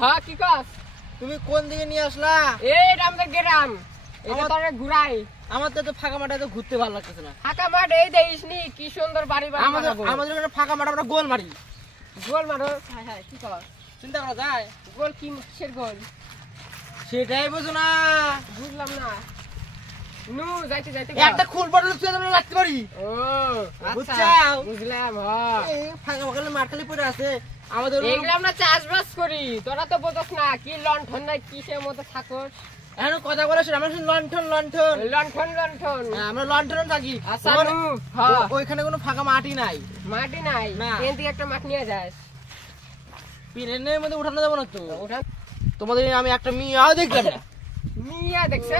হ্যাঁ কি কস? তুমি কোন দিকে নিয়ে আসলা? এইটা আমাদের গ্রাম, এটা তোরে ঘুরাই। আমার তো ফাঁকা মাঠে তো ঘুরতে ভালো লাগতেছে না। ফাঁকা মাঠ এই দেখিসনি কি সুন্দর বাড়ি বাড়ি বানাবো। আমাদের এখানে ফাঁকা মাঠ, আমরা গোল মারি। গোল মারো? হ্যাঁ হ্যাঁ কি কস? চিন্তা করা যায়? গোল কি কিসের গোল? সেটাই বুঝো না। বুঝলাম না। নু যাইতে যাইতে একটা ফুল বটল তুই আমরা রাখতে পারি। ও আচ্ছা বুঝলাম। হ্যাঁ এই ফাঁকা ফাঁকা মাঠ খালি পড়ে আছে আমাদের। এগুলো আমরা চাষবাস করি, তোরা তো বোঝস না কি লণ্ঠন নাই কিসের মতো থাকস। এখন কথা বলে আমরা লণ্ঠন লণ্ঠন লণ্ঠন লণ্ঠন আমরা লণ্ঠন থাকি। আচ্ছা নু হ্যাঁ ওইখানে কোনো ফাঁকা মাটি নাই। মাটি নাই? না। এখান থেকে একটা মাঠ নিয়ে যাস। পিনের মধ্যে উঠানো যাবো না তো। ওঠা তোমাদের আমি একটা মিয়াও দেখলাম না। মিয়া দেখছে?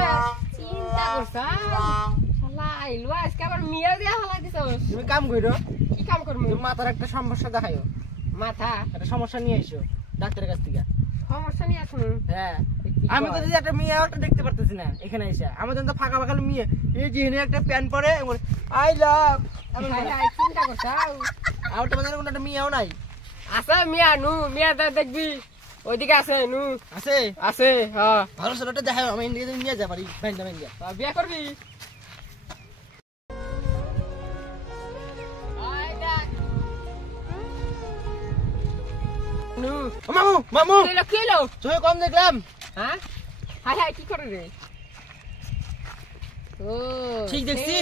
চিন্তা করছ শালা আইলো আজকে আবার মিয়া দিয়া হালা দিছস। তুমি কাম করো, কি কাম করমু? তুমি মাথার একটা সমস্যা দেখাইও। মাথা একটা সমস্যা নিয়ে এসো ডাক্তারের কাছ থেকে। সমস্যা নিয়ে আসুন। হ্যাঁ আমি তো একটা মিয়াও দেখতে পারতেছি না এখানে এসে। আমাদের তো ফাঁকা ফাঁকা মেয়ে, এই যে একটা প্যান্ট পরে আই লাভ। চিন্তা করছ আর তোমাদের কোনো একটা মিয়াও নাই? আছে মিয়া নু, মিয়া দেখবি ওইদিকে আছে নু। আছে আছে হ্যাঁ। ভালো ছেলেটা দেখাও, আমি ইন্ডিয়াতে নিয়ে যা পারি। ভাইন্দা ভাইন্দা বিয়া করবি? নু মামু মামু কিলো তুমি কম দেখলাম। হ্যাঁ হাই হাই কি করে রে? ও ঠিক দেখছি?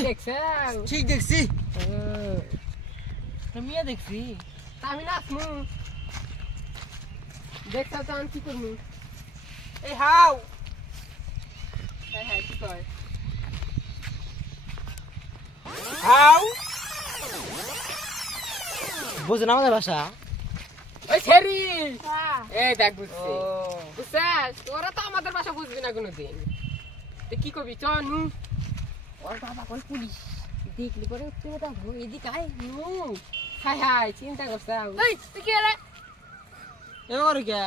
ঠিক দেখছি, মিয়া দেখছি। আমি না আসমু দেখছ তো আমি কি করবো? এই হাউ হ্যাঁ হ্যাঁ কি কয়? হাউ বুঝো না আমাদের ভাষা? ওই ছেড়ি এই দেখ বুঝছি। বুঝছিস? তোরা তো আমাদের ভাষা বুঝবি না কোনোদিন। তুই কি করবি? চ নু। ওর বাবা কোন পুলিশ দেখলি পরে তুই দেখো এদিকে আয় নু। হাই হাই চিন্তা করছ? এই তুই কি রে? এবার কে?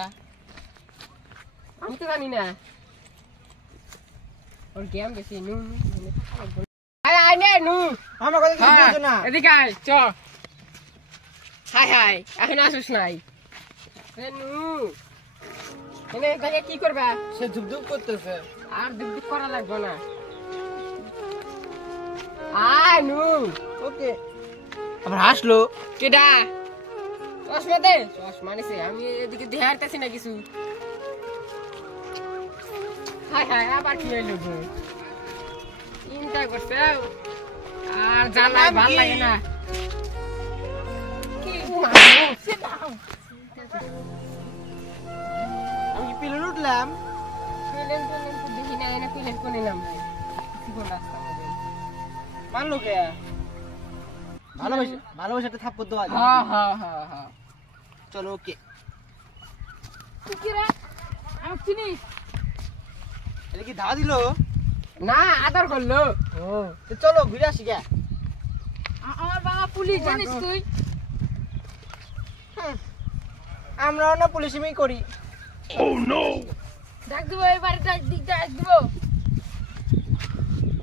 আমি তো জানি না। ওর গেম বেশি নু। আয় আয় নে নু। আমার কথা কি বুঝো না? এদিকে আয় চ। হাই হাই এখন আসিস নাই নু। এনে এখানে কি করবা? সে ধুপধুপ করতেছে। আর দুধ করা লাগবে না। আয় নু। ওকে আবার হাসলো কেডা? চশমা দে। চশমা নিছে আমি এদিকে দেখে হারতেছি না কিছু। হাই হাই আবার কি হইল গো? চিন্তা করছে আর জানাই ভাল লাগে না। কি মারো সেটা আমি পিলন উঠলাম। পিলেন তো দেখি না এনে পিলেন কোনে নাম কি কোন রাস্তা মানলো কে? ভালোবাসা ভালোবাসাটা থাপ্পড় দেওয়া যায়। হ্যাঁ হ্যাঁ হ্যাঁ হ্যাঁ চলো ওকে। তুই কি রে? আমি চিনিস? এটা কি ধাওয়া দিল? না আদর করলো। ও তো চলো ঘুরে আসি গে। আমার বাবা পুলিশ জানিস তুই? আমরাও না পুলিশমি করি। ডাক দিব এই বাড়িটা দিক ডাক দিব।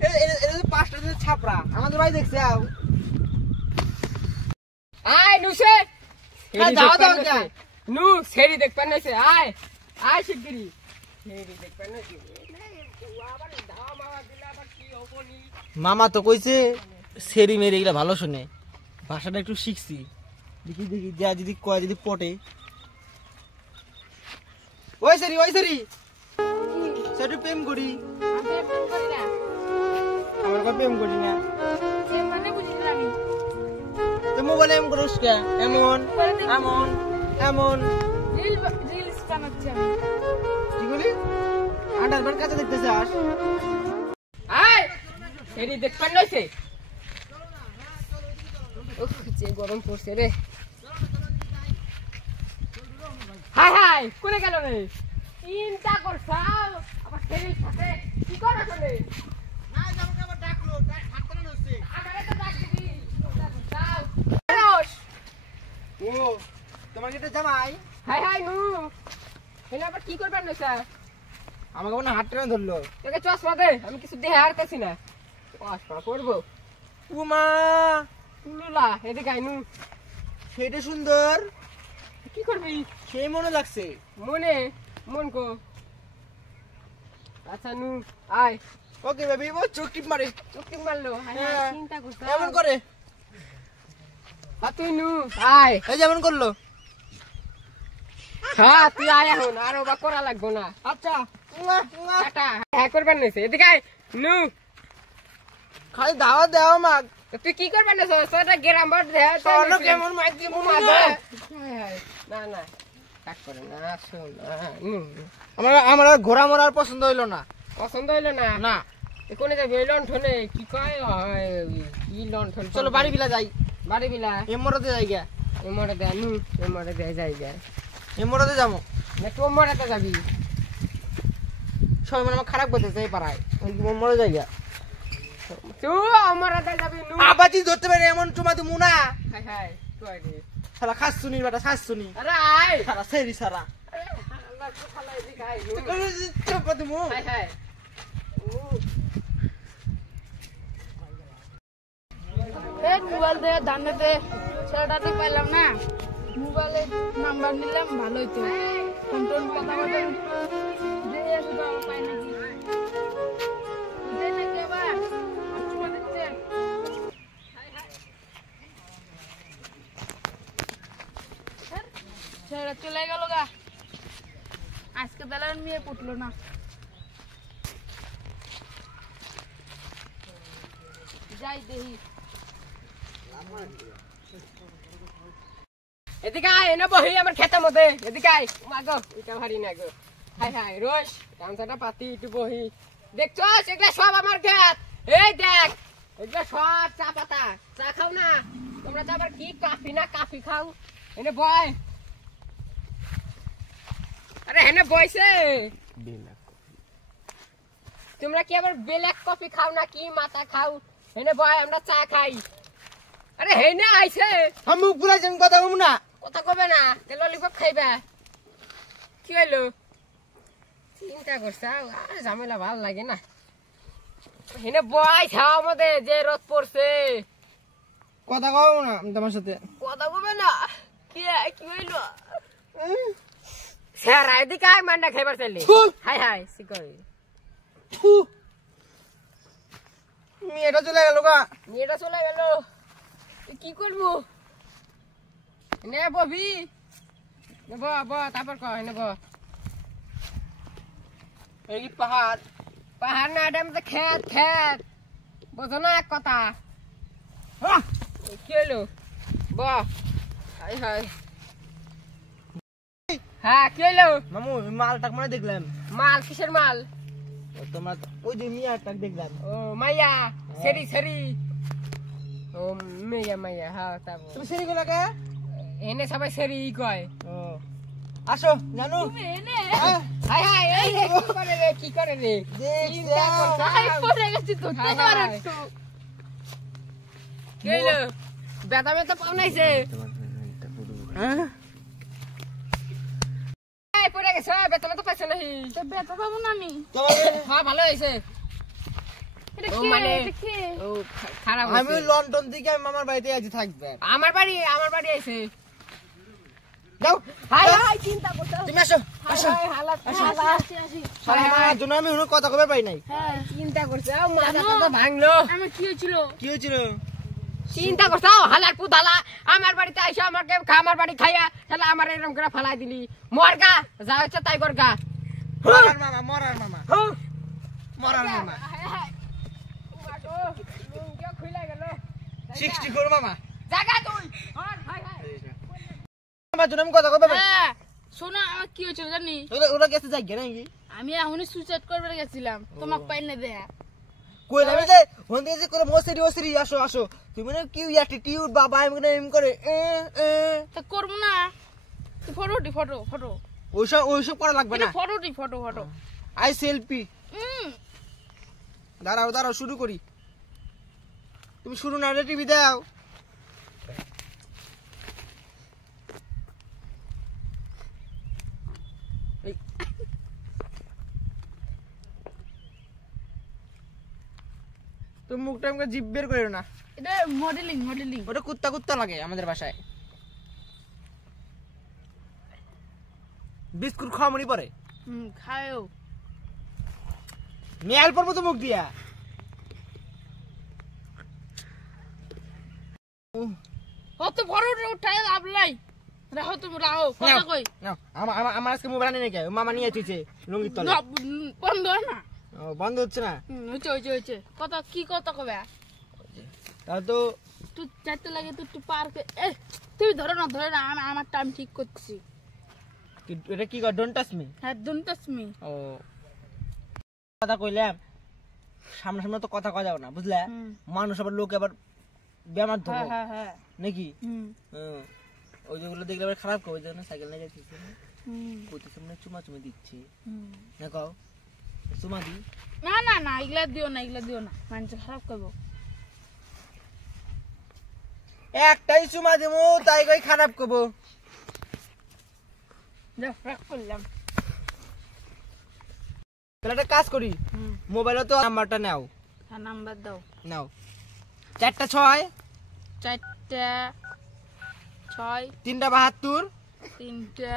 এটা তো 5টা দিন ছাপরা আমাদের ভাই দেখছে। আও আয় নুসে দাও দাও যা। নু সেরি দেখ পানেছে। আয় আয় শিগগিরি সেরি দেখ পানেছে। আবার ধাওয়া মাওয়া দিলা আবার কি হবনি? মামা তো কইছে সেরি মেরি এগুলা ভালো শুনে, ভাষাটা একটু শিখছি। দেখি দেখি যা যদি কয় যদি পটে। ওই সেরি সেটু প্রেম করি। আমি প্রেম করি না। আমার কয় প্রেম করি না। প্রেম মানে বুঝি না আমি। তো মোবাইলে এমন করিস কে? এমন এমন এমন রিলস বানাচ্ছি আমি। কি বলি? আন্ডারবার কাছে দেখতে চাস? আয় সেরি দেখ পানেছে। উফ যে গরম পড়ছে রে। হাই হাই কোনে গেল রে? চিন্তা করছাও আবার সেরির সাথে কি করে চলে? না আমাকে আবার ডাকলো, হাত টানা হচ্ছে। আমারে তো ডাক দিবি। চিন্তা করছাও রস। ও তোমার কি এটা জামাই? হাই হাই নু। এনে আবার কি করবেন না স্যার? আমাকে মনে হাত টানা ধরলো। তোকে চশমা দে, আমি কিছু দেখে হারতেছি না। চশমা পরবো। উমা লুলা এদিকে আয় নু। সেটা সুন্দর। কি করবি? সেই মনে লাগছে মন কো আচ্ছা নু আয় ওকে বেবি ও চোখ টিপ মারে চুক্তি মারলো হ্যাঁ। চিন্তা করছ এমন করে তুই নু আয় এই যেমন করলো হ্যাঁ তুই আয় এখন আর ওবা করা লাগবো না আচ্ছা টাটা হ্যাঁ করবার নিছে এদিকে আয় নু খালি দাওয়া দেও মাগ তো তুই কি করবার নিছ সেটা গ্রাম বোর্ড দে স্বর্ণ কেমন মাইতি মুমা না না কাট করে না শোন আমার ঘোড়া মরার পছন্দ হইলো না পছন্দ হইলো না না কোনে যাবে লণ্ঠনে কি কয় কি লণ্ঠন চলো বাড়ি বিলা যাই বাড়ি বিলা এমরতে যাই গা এমরে দে নু এমরে দে যাই যায় এমরতে যাবো না তুই মরাতে যাবি সবাই মানে আমার খারাপ করতে চাই পারায় মরে যাই গা তুই মরাতে যাবি নু আবাদি ধরতে পারে এমন চুমা তুমি না হাই হাই তুই আগে শালা খাসুনি বেটা খাসুনি আরে আয় শালা সেরি সারা আরে আল্লাহ তো খালা এদিকে আয় নু চুপ তুমি হাই হাই মোবাইল দিয়ে দান্নাতে ছেলেটাতে পাইলাম না মোবাইলে নাম্বার নিলাম ভালো হইতো ফোন টোন কথা বলতে দিয়ে আসে তো আমার পাই নাকি বুঝে নাকি আবার চুমা দিচ্ছে ছেলেটা চলে গেল গা আজকে তাহলে মেয়ে পুটলো না যাই দেখি এদিকে আয় এনে বহি আমার খেতের মধ্যে এদিকে আয় মাগো এটা ভারী না গো হাই হাই রোজ গামছাটা পাতি একটু বহি দেখছো এগুলা সব আমার খেত এই দেখ এগুলা সব চা পাতা চা খাও না তোমরা তো আবার কি কাফি না কাফি খাও এনে বয় আরে হেনে বইছে তোমরা কি আবার ব্ল্যাক কফি খাও না কি মাথা খাও হেনে বয় আমরা চা খাই আরে হেনে আইছে আমি মুখ বুলাই যেন কথা বলবো না কথা কবে না ললিপপ খাইবা কি হইলো চিন্তা করছে আর ঝামেলা ভাল লাগে না হেনে বয় খাও মধ্যে যে রোদ পড়ছে কথা কও না তোমার সাথে কথা কবে না কি হইলো স্যার এদিকে আয় মান্ডা খাইবার চাইলে হাই হাই শিকই মেয়েটা চলে গেল গা মেয়েটা চলে গেল কি করবো নে ববি তারপর কয় নেব এই কি পাহাড় পাহাড় না এটা আমাদের খেত খেত বোঝো না এক কথা কি হলো হাই হাই হ্যাঁ কি হলো মামু মালটাক মানে দেখলাম মাল কিসের মাল তোমার ওই যে মিয়াটাক দেখলাম ও মাইয়া সেরি সেরি ও মাইয়া হ্যাঁ তারপর তুমি সেরি গুলা কে এনে সবাই সেরি কয় ও আসো জানো তুমি এনে হাই হাই এই কি করে রে চিন্তা করছো? আই পড়ে গেছি তো হাই, তোমার হাই। একটু কি হলো বেতা বেতা পাও নাইছে হ্যাঁ এই পড়ে গেছে বেতা বেতা পাইছে নাহি তো ব্যথা পাবো না আমি তোমাদের হ্যাঁ ভালো হয়েছে এটা ও কে মানে এটা কে ও খারাপ আমি হয়েছে লন্ডন থেকে আমি মামার বাড়িতে আজ থাকবে আমার বাড়ি আইছে যাও হাই হাই চিন্তা করছো তুমি আসো আসো হাই হালাত আসি সারা মামার জন্য আমি কোনো কথা কবে পাই নাই হ্যাঁ চিন্তা করছো মাথাটা তো ভাঙলো আমার কি হয়েছিল কি হয়েছিল চিন্তা করছো হালার পুতালা আমার বাড়িতে আইসো আমাকে আমার বাড়ি খাইয়া তাহলে আমার এরকম করে ফালাই দিলি মরগা যা হচ্ছে তাই করগা মরার মামা মরার মামা হুঁ। মরার মামা হাই হাই উমাগো লুঙ্গিও খুইলা গেল 60 করো মামা জাগা তুই হাই হাই হাই মামার জন্য আমি কথা কবে পাই হ্যাঁ শোনো আমার কি হয়েছিল জানি ওরা গেছে যাই গে নাকি আমি এখনই সুইসাইড করবার গেছিলাম তোমাকে পাই না দেয়া কই আমি যে হন্দি যে করে মসরি মসরি আসো আসো তুমি না কি অ্যাটিটিউড বাবা আমি করে এম করে তা করবো না ফটো উঠি ফটো ফটো ওইসব করা লাগবে না ফটো উঠি ফটো ফটো আই সেলফি দাঁড়াও দাঁড়াও শুরু করি তুমি শুরু না টিভি দাও তুমি মুখটা আমাকে জিভ বের করো না এটা মডেলিং মডেলিং ওটা কুত্তা কুত্তা লাগে আমাদের বাসায় বিস্কুট খাওয়া মনি পরে খায়ও মেয়াল পর মতো মুখ দিয়া কত বড় উঠায় লাভ নাই রাখো তুমি রাখো কথা কই আমার আজকে মোবাইল আনি নাকি মামা নিয়ে এসেছে লুঙ্গির তলে বন্ধ না বন্ধ হচ্ছে না হচ্ছে কথা কি কথা কবে তাহলে তো তুই চাইতে লাগে তুই পার্কে তুমি ধরো না আমি আমার টাইম ঠিক করছি এটা কি কর ডোন্ট টাচ মি হ্যাঁ ডোন্ট টাচ মি ও কথা কইলাম সামনে সামনে তো কথা কওয়া যাবে না বুঝলে মানুষ আবার লোক আবার বেমার ধরো হ্যাঁ নাকি ওই যেগুলো দেখলে আবার খারাপ করবে যেন সাইকেল নিয়ে যাচ্ছিস কোথায় সামনে চুমা দিচ্ছি না কাও চুমা দি না এগুলা দিও না মানুষ খারাপ করবো একটাই চুমা দেবো তাই কই খারাপ করবো রাগ করলাম তাহলে একটা কাজ করি মোবাইলে তো নাম্বারটা নাও হ্যাঁ নাম্বার দাও নাও 4টা 6 4টা 6 3টা 72 3টা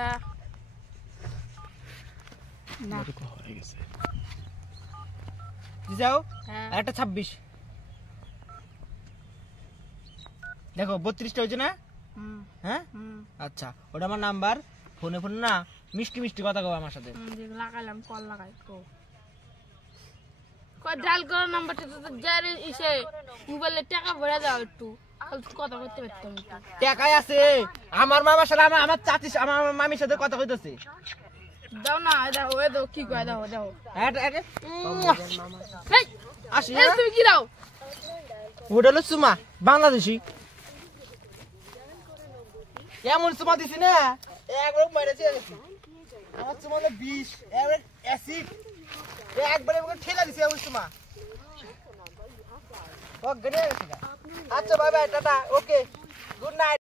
না যাও হ্যাঁ একটা 26 দেখো 32টা হয়েছে না হ্যাঁ আচ্ছা ওটা আমার নাম্বার ফোনে না মিষ্টি মিষ্টি কথা কও আমার সাথে লাগাইলাম কল লাগাই কই ডাল করো নাম্বারটা তো যারে এসে মোবাইলে টাকা ভরে দাও একটু কথা করতে পারতাম টাকাই আছে আমার মামার সাথে আমার চাচি আমার মামির সাথে কথা কইতেছে দাও না দাও কি কয় দাও আসি তুমি কি দাও ওটা হলো চুমা বাংলাদেশি এমন চুমা দিছি না একবার মেরেছি আমার চুমা হলো 20 একবার অ্যাসিড একবারে ঠেলা দিছি এমন চুমা ও গড়ে গেছে আচ্ছা bye bye tata okay good night